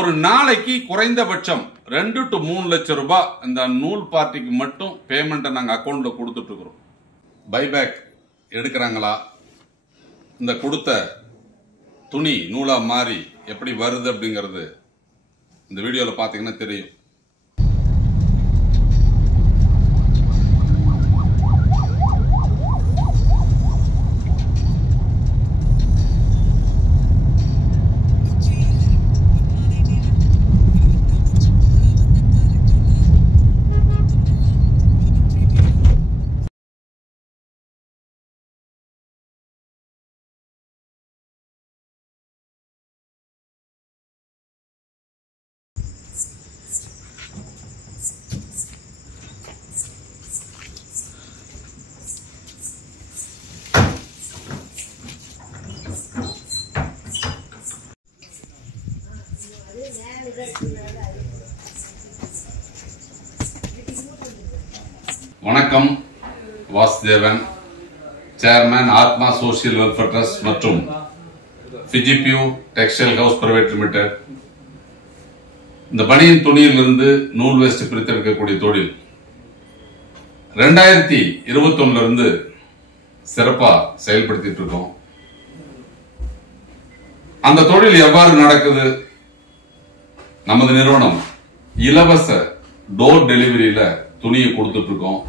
ஒரு நாளைக்கு குறைந்தபட்சம் 2 to 3 லட்சம் ரூபாய் இந்த நூல் பார்ட்டிக்கு மட்டும் பேமெண்ட்டை நாங்கள் அக்கௌண்ட்ல கொடுத்துட்டு இருக்கிறோம். பைபேக் எடுக்கிறாங்களா, இந்த கொடுத்த துணி நூலா மாறி எப்படி வருது அப்படிங்கிறது இந்த வீடியோவில் பார்த்தீங்கன்னா தெரியும். வணக்கம். வாசுதேவன், சேர்மேன் ஆத்மா சோசியல் வெல்ஃபேர் ட்ரஸ்ட் மற்றும் ஃபிஜிபியூ டெக்ஸ்டைல் ஹவுஸ் பிரைவேட் லிமிடெட். இந்த பனியன் துணியிலிருந்து நூல் வேஸ்ட் பிரித்தெடுக்கக்கூடிய தொழில் 2021 இருந்து சிறப்பா செயல்படுத்திட்டு இருக்கோம். அந்த தொழில் எவ்வாறு நடக்குது? நமது நிறுவனம் இலவச டோர் டெலிவரியில துணியை கொடுத்துட்டு இருக்கோம்.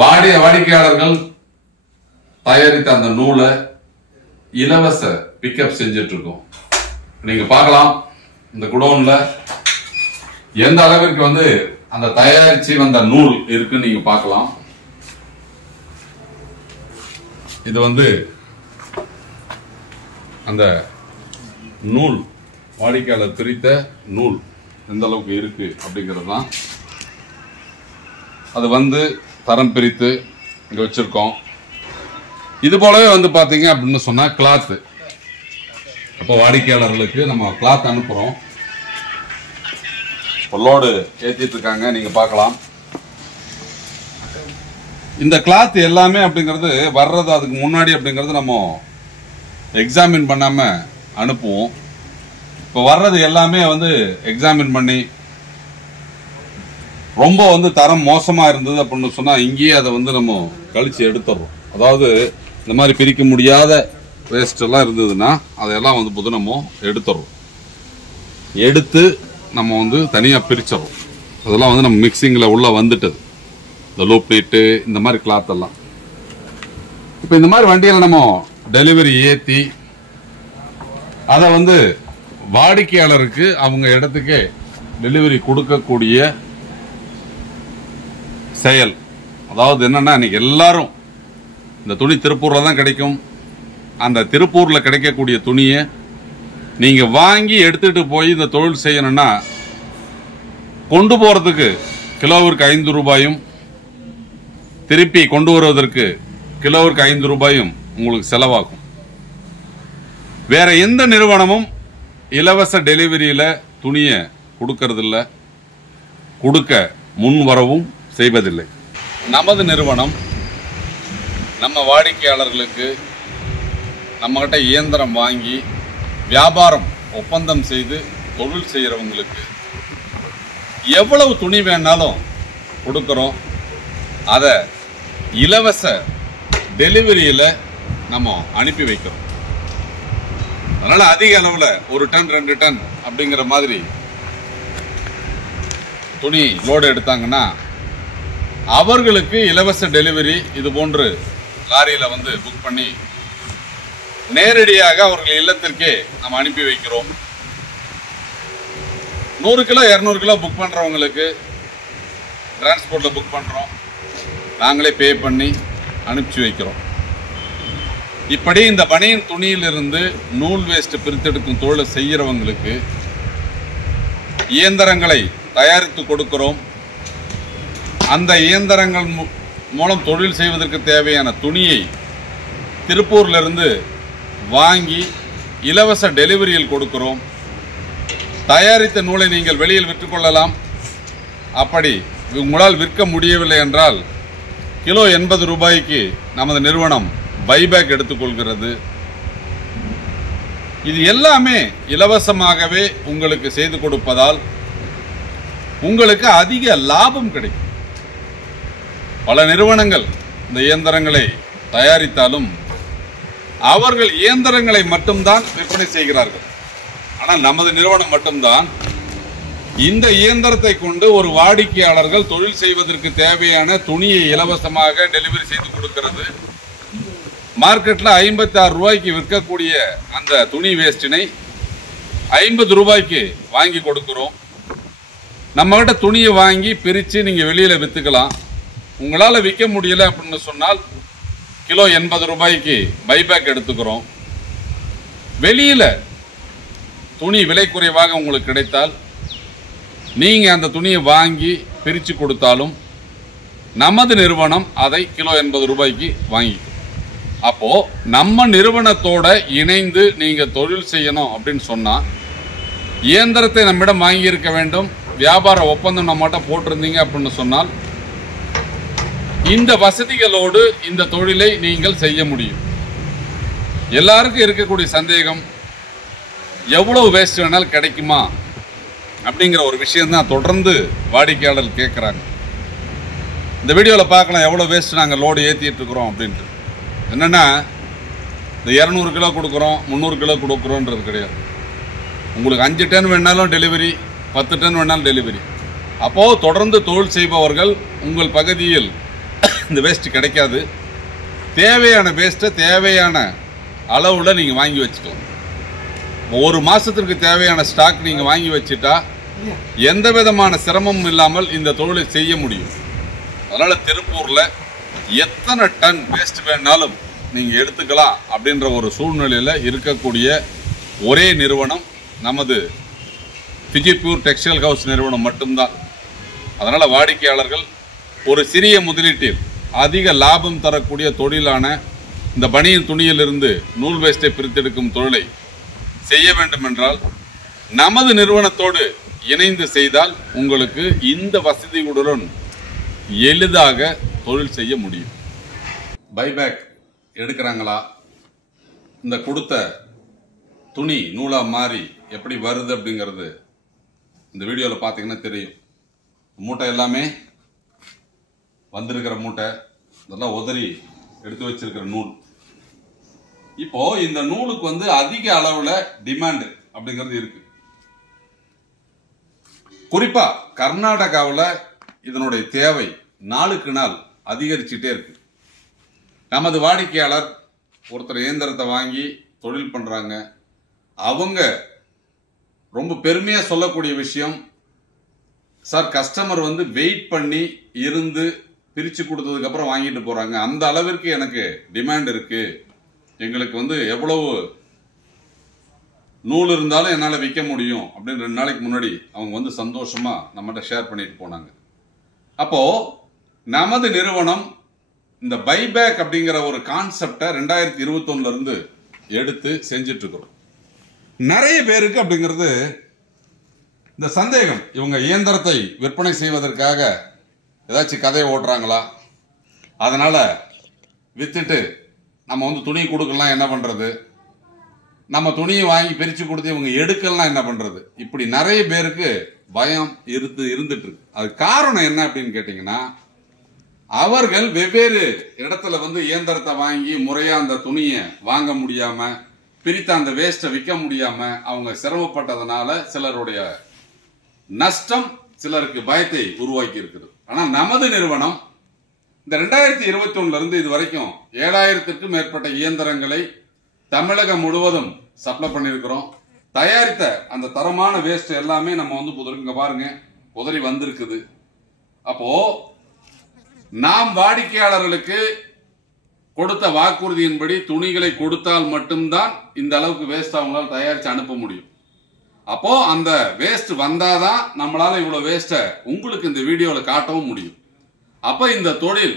வாடிக்கையாளர்கள் தயாரித்த அந்த நூலை இலவச பிக்கப் செஞ்சிட்டு இருக்கோம். நீங்க பார்க்கலாம், இந்த குடோன்ல எந்த அளவிற்கு அந்த தயாரிச்சு வந்த நூல் இருக்குன்னு நீங்க பார்க்கலாம். இது அந்த நூல் வாடிக்கையாளர் பிரித்த நூல் எந்த அளவுக்கு இருக்கு அப்படிங்கிறது தான். அது தரம் பிரித்து இங்க வச்சிருக்கோம். இது போலவே பாத்தீங்க அப்படின்னு சொன்னா கிளாத், அப்போ வாடிக்கையாளர்களுக்கு நம்ம கிளாத் அனுப்புறோம். லோடு ஏற்றிட்டு இருக்காங்க, நீங்க பார்க்கலாம். இந்த கிளாத் எல்லாமே அப்படிங்கிறது வர்றது அதுக்கு முன்னாடி அப்படிங்கிறது நம்ம எக்ஸாமின் பண்ணாம அனுப்புவோம். இப்போ வர்றது எல்லாமே எக்ஸாமின் பண்ணி ரொம்ப தரம் மோசமா இருந்தது அப்படின்னு சொன்னா இங்கேயே அதை நம்ம கழிச்சு எடுத்துடுறோம். அதாவது இந்த மாதிரி பிரிக்க முடியாத வேஸ்ட் எல்லாம் இருந்ததுன்னா அதையெல்லாம் நம்ம எடுத்துடுறோம். எடுத்து நம்ம தனியா பிரிச்சிடறோம். அதெல்லாம் நம்ம மிக்சிங்ல உள்ள வந்துட்டது, இந்த லூப் நீட்டு இந்த மாதிரி கிளாத் எல்லாம். இப்போ இந்த மாதிரி வண்டியில நம்ம டெலிவரி ஏத்தி அதை வாடிக்கையாளருக்கு அவங்க இடத்துக்கே டெலிவரி கொடுக்கக்கூடிய செயல். அதாவது என்னன்னா, இன்னைக்கு எல்லாரும் இந்த துணி திருப்பூர்ல தான் கிடைக்கும். அந்த திருப்பூர்ல கிடைக்கக்கூடிய துணியை நீங்க வாங்கி எடுத்துட்டு போய் இந்த தொழில் செய்யணும்னா கொண்டு போறதுக்கு கிலோவிற்கு 5 ரூபாயும், திருப்பி கொண்டு வருவதற்கு கிலோவிற்கு 5 ரூபாயும் உங்களுக்கு செலவாகும். வேற எந்த நிறுவனமும் இலவச டெலிவரியில துணியை கொடுக்கறதில்ல, கொடுக்க முன் வரவும் செய்வதில்லை. நமது நிறுவனம் நம்ம வாடிக்கையாளர்களுக்கு நம்மகிட்ட இயந்திரம் வாங்கி வியாபாரம் ஒப்பந்தம் செய்து தொழில் செய்யறவங்களுக்கு எவ்வளவு துணி வேணாலும் கொடுக்கிறோம். அதை இலவச டெலிவரியில நம்ம அனுப்பி வைக்கிறோம். அதனால அதிக அளவுல 1 டன் 2 டன் அப்படிங்கிற மாதிரி துணி லோடு எடுத்தாங்கன்னா அவர்களுக்கு இலவச டெலிவரி இது போன்று லாரியில புக் பண்ணி நேரடியாக அவர்கள் இல்லத்திற்கே நம்ம அனுப்பி வைக்கிறோம். 100 கிலோ 200 கிலோ புக் பண்றவங்களுக்கு டிரான்ஸ்போர்ட்ல புக் பண்றோம், நாங்களே பே பண்ணி அனுப்பிச்சு வைக்கிறோம். இப்படி இந்த பனியன் துணியிலிருந்து நூல் வேஸ்ட் பிரித்தெடுக்கும் தொழிலை செய்யறவங்களுக்கு இயந்திரங்களை தயாரித்து கொடுக்கிறோம். அந்த இயந்திரங்கள் மூலம் தொழில் செய்வதற்கு தேவையான துணியை திருப்பூர்ல இருந்து வாங்கி இலவச டெலிவரியில் கொடுக்கிறோம். தயாரித்த நூலை நீங்கள் வெளியில் விற்றுக்கொள்ளலாம். அப்படி உங்களால் விற்க முடியவில்லை என்றால் கிலோ 80 ரூபாய்க்கு நமது நிறுவனம் பைபேக் எடுத்துக்கொள்கிறது. இது எல்லாமே இலவசமாகவே உங்களுக்கு செய்து கொடுப்பதால் உங்களுக்கு அதிக லாபம் கிடைக்கும். பல நிறுவனங்கள் இந்த இயந்திரங்களை தயாரித்தாலும் அவர்கள் இயந்திரங்களை மட்டும்தான் விற்பனை செய்கிறார்கள். ஆனால் நமது நிறுவனம் மட்டும்தான் இந்த இயந்திரத்தை கொண்டு ஒரு வாடிக்கையாளர்கள் தொழில் செய்வதற்கு தேவையான துணியை இலவசமாக டெலிவரி செய்து கொடுக்கிறது. மார்க்கெட்ல 56 ரூபாய்க்கு விற்கக்கூடிய அந்த துணி வேஸ்டினை 50 ரூபாய்க்கு வாங்கி கொடுக்கிறோம். நம்ம கிட்ட துணியை வாங்கி பிரித்து நீங்கள் வெளியில் விற்றுக்கலாம். உங்களால் விற்க முடியல அப்படின்னு சொன்னால் கிலோ 80 ரூபாய்க்கு பைபேக் எடுத்துக்கிறோம். வெளியில் துணி விலை குறைவாக உங்களுக்கு கிடைத்தால் நீங்கள் அந்த துணியை வாங்கி பிரித்து கொடுத்தாலும் நமது நிறுவனம் அதை கிலோ 80 ரூபாய்க்கு வாங்கி. அப்போது நம்ம நிறுவனத்தோட இணைந்து நீங்கள் தொழில் செய்யணும் அப்படின்னு சொன்னால் இயந்திரத்தை நம்மிடம் வாங்கியிருக்க வேண்டும். வியாபார ஒப்பந்தம் நம்மகிட்ட போட்டிருந்தீங்க அப்படின்னு சொன்னால் இந்த வசதிகளோடு இந்த தொழிலை நீங்கள் செய்ய முடியும். எல்லாருக்கும் இருக்கக்கூடிய சந்தேகம், எவ்வளவு வேஸ்ட் வேணாலும் கிடைக்குமா அப்படிங்கிற ஒரு விஷயம்தான் தொடர்ந்து வாடிக்கையாளர்கள் கேட்குறாங்க. இந்த வீடியோவில் பார்க்கலாம் எவ்வளோ வேஸ்ட் நாங்கள் லோடு ஏற்றிட்டு இருக்கிறோம் அப்படின்ட்டு. என்னென்னா இந்த 200 கிலோ கொடுக்குறோம், 300 கிலோ கொடுக்குறோன்றது கிடையாது. உங்களுக்கு 5 டன் வேணாலும் டெலிவரி, 10 டன் வேணாலும் டெலிவரி. அப்போது தொடர்ந்து தொழில் செய்பவர்கள் உங்கள் பகுதியில் இந்த வேஸ்ட்டு கிடைக்காது. தேவையான வேஸ்ட்டை தேவையான அளவில் நீங்கள் வாங்கி வச்சுக்கலாம். ஒரு மாதத்திற்கு தேவையான ஸ்டாக் நீங்கள் வாங்கி வச்சுட்டா எந்த விதமான சிரமமும் இல்லாமல் இந்த தொழிலை செய்ய முடியும். அதனால் திருப்பூரில் எத்தனை டன் வேஸ்ட் வேணாலும் நீங்கள் எடுத்துக்கலாம் அப்படின்ற ஒரு சூழ்நிலையில் இருக்கக்கூடிய ஒரே நிறுவனம் நமது ஃபிஜிபியூர் டெக்ஸ்டைல் ஹவுஸ் நிறுவனம் மட்டும்தான். அதனால் வாடிக்கையாளர்கள் ஒரு சிறிய முதலீட்டில் அதிக லாபம் தரக்கூடிய தொழிலான இந்த பனியன் துணியிலிருந்து நூல் வேஸ்ட்டை பிரித்தெடுக்கும் தொழிலை செய்ய வேண்டும் என்றால் நமது நிறுவனத்தோடு இணைந்து செய்தால் உங்களுக்கு இந்த வசதிகளுடன் எளிதாக தொழில் செய்ய முடியும். பைபேக் எடுக்கிறாங்களா, இந்த கொடுத்த துணி நூலாக மாறி எப்படி வருது அப்படிங்கிறது இந்த வீடியோவில் பார்த்தீங்கன்னா தெரியும். மூட்டை எல்லாமே வந்திருக்கிற மூட்டை, இதெல்லாம் உதறி எடுத்து வச்சிருக்கிற நூல். இப்போ இந்த நூலுக்கு அதிக அளவுல டிமாண்ட் அப்படிங்கிறது இருக்கு. குறிப்பா கர்நாடகாவில் இதனுடைய தேவை நாளுக்கு நாள் அதிகரிச்சுட்டே இருக்கு. நமது வாடிக்கையாளர் ஒருத்தர் இயந்திரத்தை வாங்கி தொழில் பண்றாங்க. அவங்க ரொம்ப பெருமையா சொல்லக்கூடிய விஷயம், சார் கஸ்டமர் வெயிட் பண்ணி இருந்து பிரிச்சு கொடுத்ததுக்கு அப்புறம் வாங்கிட்டு போறாங்க. அந்த அளவிற்கு எனக்கு டிமாண்ட் இருக்கு. எங்களுக்கு எவ்வளவு நூல் இருந்தாலும் என்னால் விற்க முடியும் அப்படின்னு 2 நாளைக்கு முன்னாடி அவங்க சந்தோஷமா நம்மகிட்ட ஷேர் பண்ணிட்டு போனாங்க. அப்போ நமது நிறுவனம் இந்த பைபேக் அப்படிங்கிற ஒரு கான்செப்டை 2021 இருந்து எடுத்து செஞ்சிட்டு இருக்கிறோம். நிறைய பேருக்கு அப்படிங்கிறது இந்த சந்தேகம், இவங்க இயந்திரத்தை விற்பனை செய்வதற்காக ஏதாச்சும் கதையை ஓட்டுறாங்களா, அதனால வித்துட்டு நம்ம துணி கொடுக்கலாம் என்ன பண்றது, நம்ம துணியை வாங்கி பிரிச்சு கொடுத்து இவங்க எடுக்கலாம் என்ன பண்றது, இப்படி நிறைய பேருக்கு பயம் இருந்துட்டு இருக்கு. அது காரணம் என்ன அப்படின்னு கேட்டீங்கன்னா, அவர்கள் வெவ்வேறு இடத்துல இயந்திரத்தை வாங்கி முறையா அந்த துணியை வாங்க முடியாம, பிரித்த அந்த வேஸ்ட்டை விற்க முடியாம அவங்க சிரமப்பட்டதுனால சிலருடைய நஷ்டம் சிலருக்கு பயத்தை உருவாக்கி இருக்கிறது. ஆனா நமது நிறுவனம் இந்த 2021 இருந்து இது வரைக்கும் 7000க்கும் மேற்பட்ட இயந்திரங்களை தமிழகம் முழுவதும் சப்ளை பண்ணியிருக்கிறோம். தயாரித்த அந்த தரமான வேஸ்ட் எல்லாமே நம்ம புதருங்க பாருங்க உதறி வந்திருக்குது. அப்போ நாம் வாடிக்கையாளர்களுக்கு கொடுத்த வாக்குறுதியின்படி துணிகளை கொடுத்தால் மட்டும்தான் இந்த அளவுக்கு வேஸ்ட் அவங்களால தயாரிச்சு அனுப்ப முடியும். அப்போ அந்த வேஸ்ட் வந்தாதான் நம்மளால இவ்வளவு வேஸ்ட உங்களுக்கு இந்த வீடியோவில் காட்டவும் முடியும். அப்ப இந்த தொழில்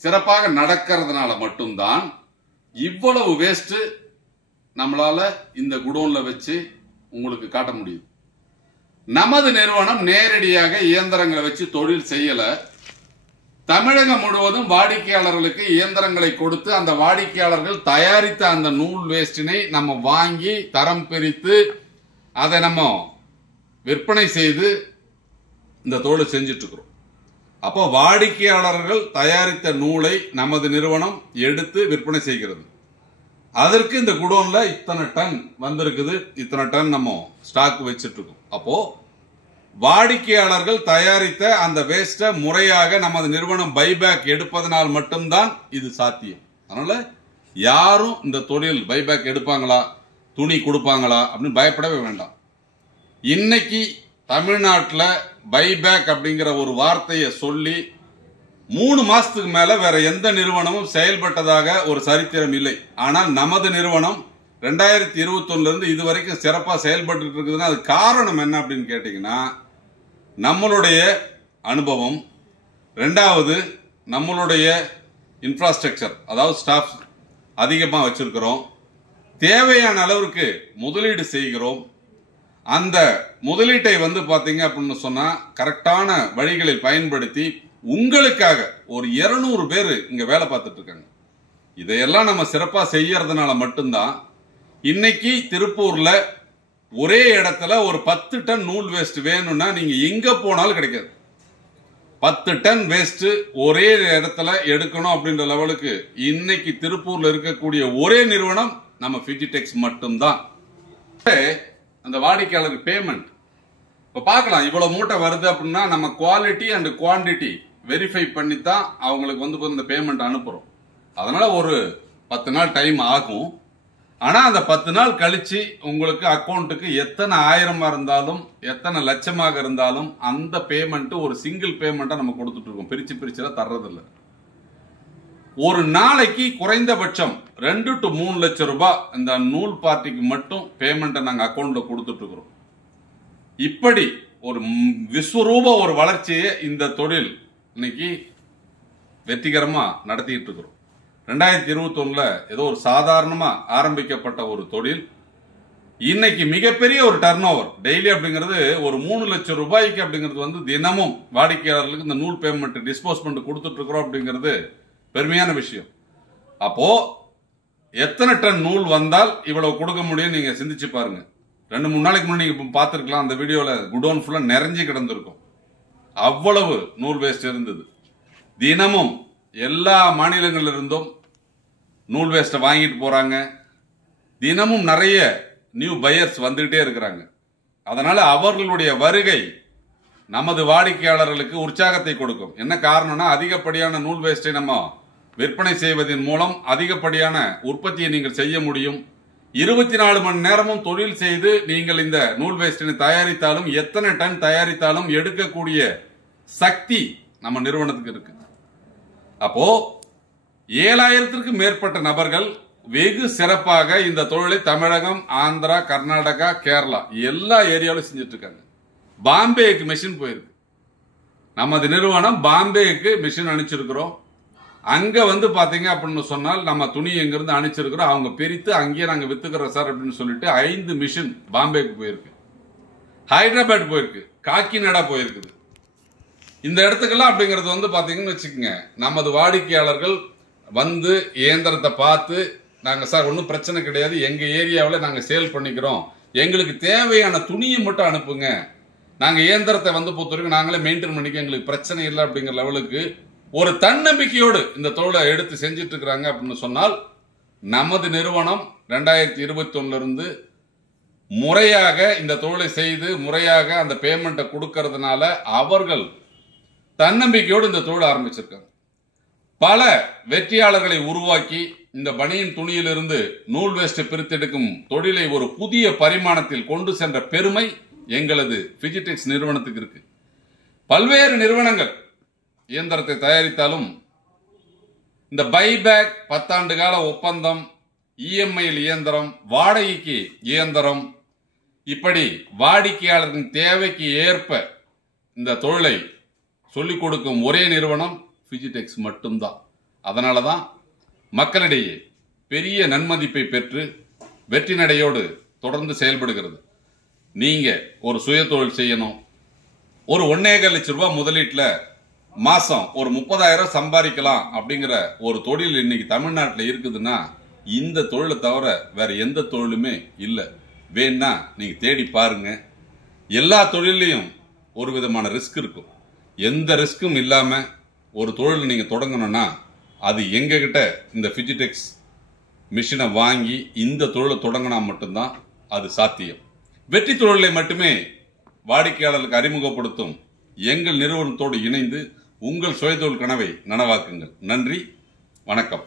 சிறப்பாக நடக்கிறதுனால மட்டும்தான் இவ்வளவு வேஸ்ட் நம்மளால இந்த குடோன்ல வச்சு உங்களுக்கு காட்ட முடியும். நமது நிறுவனம் நேரடியாக இயந்திரங்களை வச்சு தொழில் செய்யல. தமிழகம் முழுவதும் வாடிக்கையாளர்களுக்கு இயந்திரங்களை கொடுத்து அந்த வாடிக்கையாளர்கள் தயாரித்த அந்த நூல் வேஸ்டினை நம்ம வாங்கி தரம் பிரித்து அதை நம்ம விற்பனை செய்து இந்த தொழில் செஞ்சுட்டு இருக்கிறோம். அப்போ வாடிக்கையாளர்கள் தயாரித்த நூலை நமது நிறுவனம் எடுத்து விற்பனை செய்கிறது. அதற்கு இந்த குடோன்ல இத்தனை டன் வந்திருக்குது, இத்தனை டன் நம்ம ஸ்டாக் வச்சிட்டு இருக்கோம். அப்போ வாடிக்கையாளர்கள் தயாரித்த அந்த வேஸ்ட முறையாக நமது நிறுவனம் பைபேக் எடுப்பதனால் மட்டும்தான் இது சாத்தியம். அதனால யாரும் இந்த தொழில் பைபேக் எடுப்பாங்களா, துணி கொடுப்பாங்களா அப்படின்னு பயப்படவே வேண்டாம். இன்னைக்கு தமிழ்நாட்டில் பைபேக் அப்படிங்கிற ஒரு வார்த்தையை சொல்லி 3 மாசத்துக்கு மேல வேற எந்த நிறுவனமும் செயல்பட்டதாக ஒரு சரித்திரம் இல்லை. ஆனால் நமது நிறுவனம் 2021 இருந்து இதுவரைக்கும் சிறப்பாக செயல்பட்டு இருக்குதுன்னா அது காரணம் என்ன அப்படின்னு கேட்டீங்கன்னா, நம்மளுடைய அனுபவம், ரெண்டாவது நம்மளுடைய இன்ஃப்ராஸ்ட்ரக்சர், அதாவது ஸ்டாஃப் அதிகமாக வச்சிருக்கிறோம், தேவையான அளவிற்கு முதலீடு செய்கிறோம். அந்த முதலீட்டை வந்து பாத்தீங்க அப்படின்னு சொன்னா கரெக்டான வழிகளில் பயன்படுத்தி உங்களுக்காக ஒரு 200 பேர் இங்க வேலை பார்த்துட்டு இருக்காங்க. இதையெல்லாம் நம்ம சிறப்பா செய்யறதுனால மட்டும்தான் இன்னைக்கு திருப்பூர்ல ஒரே இடத்துல ஒரு 10 டன் நூல் வேஸ்ட் வேணும்னா நீங்க எங்க போனாலும் கிடைக்காது. 10 டன் வேஸ்ட் ஒரே இடத்துல எடுக்கணும் அப்படின்ற லெவலுக்கு இன்னைக்கு திருப்பூர்ல இருக்கக்கூடிய ஒரே நிறுவனம் நம்ம ஃபிஜிடெக்ஸ் மட்டும்தான். அந்த வாடிக்கையாளருக்கு பேமெண்ட் இப்ப பார்க்கலாம், இவ்வளவு மூட்டை வருது அப்படின்னா நம்ம குவாலிட்டி அண்ட் குவான்டிட்டி வெரிஃபை பண்ணி தான் அவங்களுக்கு வந்து இந்த பேமெண்ட் அனுப்புறோம். அதனால ஒரு 10 நாள் டைம் ஆகும். ஆனா அந்த 10 நாள் கழிச்சு உங்களுக்கு அக்கௌண்ட்டுக்கு எத்தனை ஆயிரமா இருந்தாலும் எத்தனை லட்சமாக இருந்தாலும் அந்த பேமெண்ட் ஒரு சிங்கிள் பேமெண்ட்டா நம்ம கொடுத்துட்டு இருக்கோம். பிரிச்சுலாம் தர்றதில்லை. ஒரு நாளைக்கு குறைந்தபட்சம் 2 to 3 லட்சம் ரூபாய் இந்த நூல் பார்ட்டிக்கு மட்டும் பேமெண்ட்டை நாங்க அக்கௌண்ட்ல கொடுத்துட்டு இருக்கிறோம். இப்படி ஒரு விஸ்வரூப ஒரு வளர்ச்சியை இந்த தொழில் இன்னைக்கு வெற்றிகரமா நடத்திட்டு இருக்கிறோம். 2021 ஏதோ ஒரு சாதாரணமா ஆரம்பிக்கப்பட்ட ஒரு தொழில் இன்னைக்கு மிகப்பெரிய ஒரு டர்ன் ஓவர் டெய்லி அப்படிங்கிறது ஒரு 3 லட்சம் ரூபாய்க்கு அப்படிங்கிறது வந்து தினமும் வாடிக்கையாளர்களுக்கு இந்த நூல் பேமெண்ட் டிஸ்போஸ்மெண்ட் கொடுத்துட்டு இருக்கிறோம் அப்படிங்கிறது பெருமையான விஷயம். அப்போ எத்தனை டன் நூல் வந்தால் இவ்வளவு கொடுக்க முடியும் நீங்க சிந்திச்சு பாருங்க. 2-3 நாளைக்கு முன்னாடி நீங்க பார்த்திருக்கலாம், அந்த வீடியோல குடோன் ஃபுல்லா நிறைஞ்சு கிடந்திருக்கும். அவ்வளவு நூல் வேஸ்ட் இருந்தது. தினமும் எல்லா மாநிலங்களில் இருந்தும் நூல் வேஸ்ட்டை வாங்கிட்டு போறாங்க. தினமும் நிறைய நியூ பையர்ஸ் வந்துகிட்டே இருக்கிறாங்க. அதனால அவர்களுடைய வருகை நமது வாடிக்கையாளர்களுக்கு உற்சாகத்தை கொடுக்கும். என்ன காரணம்னா, அதிகப்படியான நூல் வேஸ்டை நம்ம விற்பனை செய்வதன் மூலம் அதிகப்படியான உற்பத்தியை நீங்கள் செய்ய முடியும். 24 மணி நேரமும் தொழில் செய்து நீங்கள் இந்த நூல் வேஸ்டினை தயாரித்தாலும் எத்தனை டன் தயாரித்தாலும் எடுக்கக்கூடிய சக்தி நம்ம நிறுவனத்துக்கு இருக்கு. அப்போ 7000த்திற்கும் மேற்பட்ட நபர்கள் வெகு சிறப்பாக இந்த தொழிலை தமிழகம், ஆந்திரா, கர்நாடகா, கேரளா எல்லா ஏரியாவிலும் செஞ்சுட்டு இருக்காங்க. பாம்பேக்கு மிஷின் போயிருக்கு. நமது நிறுவனம் பாம்பேக்கு மிஷின் அனுப்பிச்சிருக்கிறோம். அங்க வந்து பாத்தீங்க அப்படின்னு சொன்னால் நம்ம துணி எங்கிருந்து அனுப்பிச்சிருக்கிறோம், அவங்க பிரித்து அங்கேயே நாங்க வித்துக்கிறோம் சார் அப்படின்னு சொல்லிட்டு 5 மிஷின் பாம்பேக்கு போயிருக்கு, ஹைதராபாத் போயிருக்கு, காக்கிநாடா போயிருக்குது. இந்த இடத்துக்கெல்லாம் அப்படிங்கிறது வந்து பாத்தீங்கன்னு வச்சுக்கோங்க, நமது வாடிக்கையாளர்கள் வந்து இயந்திரத்தை பார்த்து நாங்க சார் ஒன்றும் பிரச்சனை கிடையாது, எங்க ஏரியாவில் நாங்க சேல் பண்ணிக்கிறோம், எங்களுக்கு தேவையான துணியை மட்டும் அனுப்புங்க, நாங்க இயந்திரத்தை வந்து பொறுத்தவரைக்கும் நாங்களே மெயின்டைன் பண்ணிக்க, எங்களுக்கு பிரச்சனை இல்லை அப்படிங்கிற லெவலுக்கு ஒரு தன்னம்பிக்கையோடு இந்த தொழிலை எடுத்து செஞ்சிட்டு இருக்கிறாங்க அப்படின்னு சொன்னால், நமது நிறுவனம் 2021 இருந்து முறையாக இந்த தொழிலை செய்து முறையாக அந்த பேமெண்ட்டை கொடுக்கறதுனால அவர்கள் தன்னம்பிக்கையோடு இந்த தொழில் ஆரம்பிச்சிருக்காங்க. பல வெற்றியாளர்களை உருவாக்கி இந்த பனியன் துணியிலிருந்து நூல் வேஸ்ட் பிரித்தெடுக்கும் தொழிலை ஒரு புதிய பரிமாணத்தில் கொண்டு சென்ற பெருமை எங்களது ஃபிஜிடெக்ஸ் நிறுவனத்துக்கு இருக்கு. பல்வேறு நிறுவனங்கள் இயந்திரத்தை தயாரித்தாலும் இந்த பைபேக் 10 ஆண்டு கால ஒப்பந்தம், இஎம்ஐயில் இயந்திரம், வாடகைக்கு இயந்திரம், இப்படி வாடிக்கையாளரின் தேவைக்கு ஏற்ப இந்த தொழிலை சொல்லிக் கொடுக்கும் ஒரே நிறுவனம் ஃபிஜிடெக்ஸ் மட்டும்தான். அதனால தான் மக்களிடையே பெரிய நன்மதிப்பை பெற்று வெற்றி நடையோடு தொடர்ந்து செயல்படுகிறது. நீங்க ஒரு சுய தொழில் செய்யணும், ஒரு 1.25 லட்சம் ரூபாய் முதலீட்டில் மாசம் ஒரு 30,000 சம்பாதிக்கலாம் அப்படிங்கிற ஒரு தொழில் இன்னைக்கு தமிழ்நாட்டில் இருக்குதுன்னா இந்த தொழிலை தவிர வேற எந்த தொழிலுமே இல்லை. வேணா நீங்க தேடி பாருங்க. எல்லா தொழிலையும் ஒரு விதமான ரிஸ்க் இருக்கும். எந்த ரிஸ்க்கும் இல்லாம ஒரு தொழில் நீங்க தொடங்கணும்னா அது எங்ககிட்ட இந்த ஃபிஜிடெக்ஸ் மிஷினை வாங்கி இந்த தொழிலை தொடங்கினா மட்டும்தான் அது சாத்தியம். வெற்றி தொழிலை மட்டுமே வாடிக்கையாளர்களுக்கு அறிமுகப்படுத்தும் எங்கள் நிறுவனத்தோடு இணைந்து உங்கள் சுயதொழில் கனவை நனவாக்குங்கள். நன்றி, வணக்கம்.